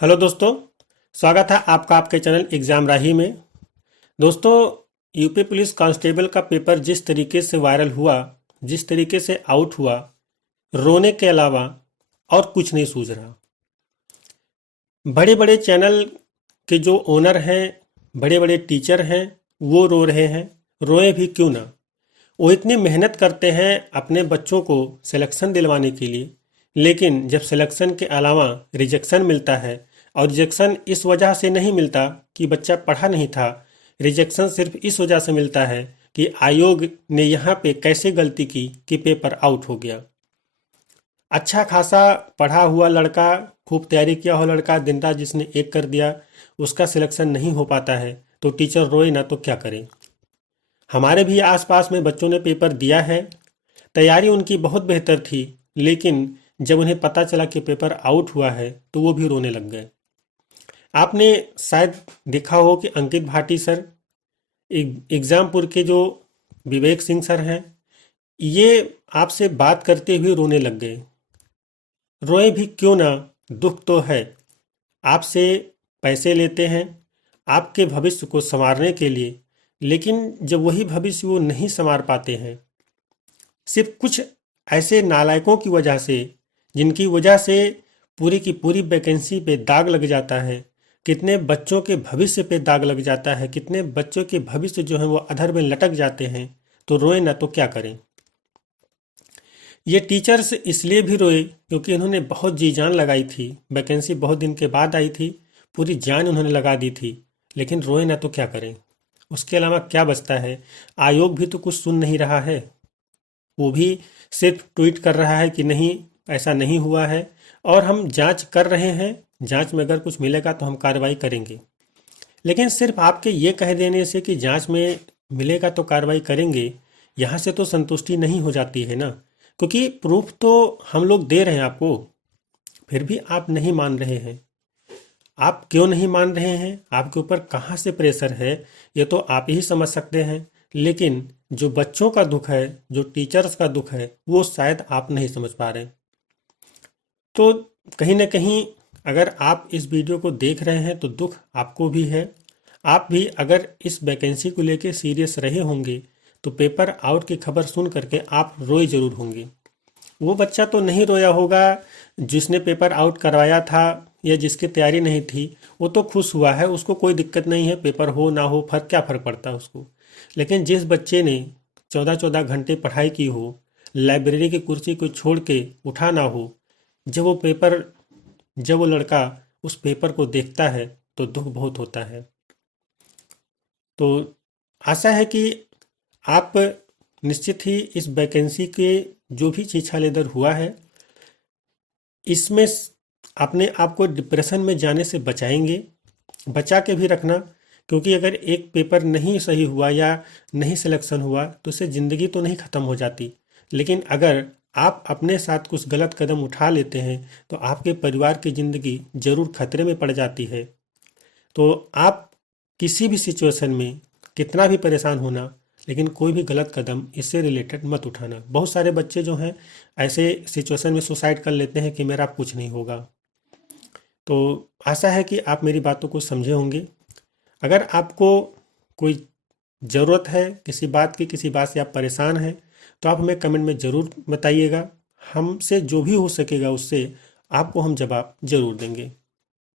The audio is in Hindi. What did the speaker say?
हेलो दोस्तों। स्वागत है आपका आपके चैनल एग्जाम राही में। दोस्तों, यूपी पुलिस कांस्टेबल का पेपर जिस तरीके से वायरल हुआ, जिस तरीके से आउट हुआ, रोने के अलावा और कुछ नहीं सूझ रहा। बड़े बड़े चैनल के जो ओनर हैं, बड़े बड़े टीचर हैं, वो रो रहे हैं। रोए भी क्यों ना। वो इतनी मेहनत करते हैं अपने बच्चों को सिलेक्शन दिलवाने के लिए, लेकिन जब सिलेक्शन के अलावा रिजेक्शन मिलता है, और रिजेक्शन इस वजह से नहीं मिलता कि बच्चा पढ़ा नहीं था, रिजेक्शन सिर्फ इस वजह से मिलता है कि आयोग ने यहाँ पे कैसे गलती की कि पेपर आउट हो गया। अच्छा खासा पढ़ा हुआ लड़का, खूब तैयारी किया हुआ लड़का, दिन रात जिसने एक कर दिया, उसका सिलेक्शन नहीं हो पाता है तो टीचर रोए ना तो क्या करे। हमारे भी आसपास में बच्चों ने पेपर दिया है, तैयारी उनकी बहुत बेहतर थी, लेकिन जब उन्हें पता चला कि पेपर आउट हुआ है तो वो भी रोने लग गए। आपने शायद देखा हो कि अंकित भाटी सर, एग्जामपुर के जो विवेक सिंह सर हैं, ये आपसे बात करते हुए रोने लग गए। रोए भी क्यों ना, दुख तो है। आपसे पैसे लेते हैं आपके भविष्य को संवारने के लिए, लेकिन जब वही भविष्य वो नहीं संवार पाते हैं, सिर्फ कुछ ऐसे नालायकों की वजह से, जिनकी वजह से पूरी की पूरी वैकेंसी पे दाग लग जाता है, कितने बच्चों के भविष्य पे दाग लग जाता है, कितने बच्चों के भविष्य जो है वो अधर में लटक जाते हैं, तो रोए ना तो क्या करें। ये टीचर्स इसलिए भी रोए क्योंकि इन्होंने बहुत जी जान लगाई थी, वैकेंसी बहुत दिन के बाद आई थी, पूरी जान उन्होंने लगा दी थी, लेकिन रोए ना तो क्या करें। उसके अलावा क्या बचता है। आयोग भी तो कुछ सुन नहीं रहा है, वो भी सिर्फ ट्वीट कर रहा है कि नहीं, ऐसा नहीं हुआ है, और हम जांच कर रहे हैं, जांच में अगर कुछ मिलेगा तो हम कार्रवाई करेंगे। लेकिन सिर्फ आपके ये कह देने से कि जांच में मिलेगा तो कार्रवाई करेंगे, यहाँ से तो संतुष्टि नहीं हो जाती है ना, क्योंकि प्रूफ तो हम लोग दे रहे हैं आपको, फिर भी आप नहीं मान रहे हैं। आप क्यों नहीं मान रहे हैं, आपके ऊपर कहाँ से प्रेशर है, ये तो आप ही समझ सकते हैं। लेकिन जो बच्चों का दुख है, जो टीचर्स का दुख है, वो शायद आप नहीं समझ पा रहे। तो कहीं ना कहीं अगर आप इस वीडियो को देख रहे हैं तो दुख आपको भी है। आप भी अगर इस वैकेंसी को लेके सीरियस रहे होंगे तो पेपर आउट की खबर सुन करके आप रोए जरूर होंगे। वो बच्चा तो नहीं रोया होगा जिसने पेपर आउट करवाया था या जिसकी तैयारी नहीं थी, वो तो खुश हुआ है, उसको कोई दिक्कत नहीं है, पेपर हो ना हो फर्क क्या फ़र्क पड़ता है उसको। लेकिन जिस बच्चे ने 14-14 घंटे पढ़ाई की हो, लाइब्रेरी की कुर्सी को छोड़ के उठा ना हो, जब वो पेपर, जब वो लड़का उस पेपर को देखता है तो दुख बहुत होता है। तो आशा है कि आप निश्चित ही इस वैकेंसी के जो भी छीछा लेदर हुआ है, इसमें अपने आप को डिप्रेशन में जाने से बचाएंगे, बचा के भी रखना। क्योंकि अगर एक पेपर नहीं सही हुआ या नहीं सिलेक्शन हुआ तो उससे ज़िंदगी तो नहीं ख़त्म हो जाती, लेकिन अगर आप अपने साथ कुछ गलत कदम उठा लेते हैं तो आपके परिवार की ज़िंदगी ज़रूर खतरे में पड़ जाती है। तो आप किसी भी सिचुएशन में कितना भी परेशान होना, लेकिन कोई भी गलत कदम इससे रिलेटेड मत उठाना। बहुत सारे बच्चे जो हैं ऐसे सिचुएशन में सुसाइड कर लेते हैं कि मेरा कुछ नहीं होगा। तो आशा है कि आप मेरी बातों को समझे होंगे। अगर आपको कोई ज़रूरत है किसी बात की, किसी बात से आप परेशान हैं, तो आप हमें कमेंट में ज़रूर बताइएगा। हमसे जो भी हो सकेगा उससे आपको हम जवाब ज़रूर देंगे।